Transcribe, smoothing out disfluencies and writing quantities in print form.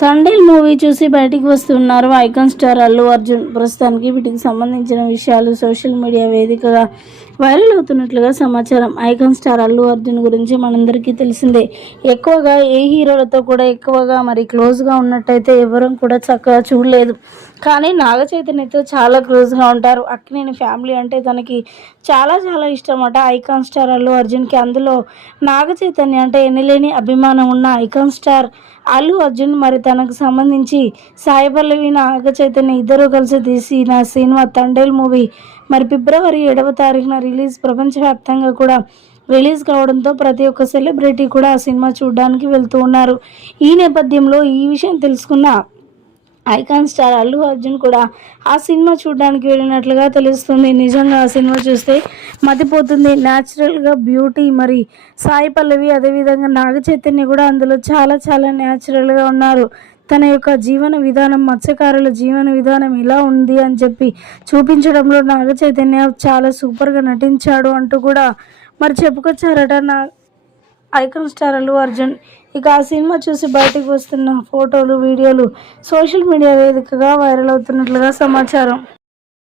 Thandel movie చూసి బయటికి వస్తున్నారు ఐకాన్ స్టార్ అల్లు అర్జున్. ప్రస్తుతానికి వీటికి సంబంధించిన విషయాలు సోషల్ మీడియా వేదికగా వైరల్ అవుతున్నట్లుగా సమాచారం. ఐకాన్ స్టార్ అల్లు అర్జున్ గురించి మనందరికీ తెలిసిందే. ఎక్కువగా ఏ హీరోలతో కూడా ఎక్కువగా క్లోజ్గా ఉన్నట్టయితే ఎవరూ కూడా చక్కగా చూడలేదు. కానీ నాగ చైతన్యతో చాలా క్లోజ్గా ఉంటారు. అక్కినేని ఫ్యామిలీ అంటే తనకి చాలా చాలా ఇష్టం అట ఐకాన్ స్టార్ అల్లు అర్జున్కి. అందులో నాగ చైతన్య అంటే ఎనలేని అభిమానం ఉన్న ఐకాన్ స్టార్ అల్లు అర్జున్ తనకు సంబంధించి సాయి పల్లవి, నాగ చైతన్య ఇద్దరు కలిసి తీసిన సినిమా తండేల్ మూవీ ఫిబ్రవరి 7వ తారీఖున రిలీజ్ ప్రపంచవ్యాప్తంగా కూడా రిలీజ్ కావడంతో ప్రతి ఒక్క సెలబ్రిటీ కూడా ఆ సినిమా చూడడానికి వెళ్తూ ఉన్నారు. ఈ నేపథ్యంలో ఈ విషయం తెలుసుకున్న ఐకాన్ స్టార్ అల్లు అర్జున్ కూడా ఆ సినిమా చూడడానికి వెళ్ళినట్లుగా తెలుస్తుంది. నిజంగా ఆ సినిమా చూస్తే మతిపోతుంది. న్యాచురల్గా బ్యూటీ సాయి పల్లవి అదేవిధంగా నాగ చైతన్య కూడా అందులో చాలా చాలా న్యాచురల్గా ఉన్నారు. తన యొక్క జీవన విధానం, మత్స్యకారుల జీవన విధానం ఇలా ఉంది అని చెప్పి చూపించడంలో నాగ చైతన్య చాలా సూపర్గా నటించాడు అంటూ కూడా చెప్పుకొచ్చారట ఐకాన్ స్టార్ అల్లు అర్జున్. ఇక ఆ సినిమా చూసి బయటకు వస్తున్న ఫోటోలు, వీడియోలు సోషల్ మీడియా వేదికగా వైరల్ అవుతున్నట్లుగా సమాచారం.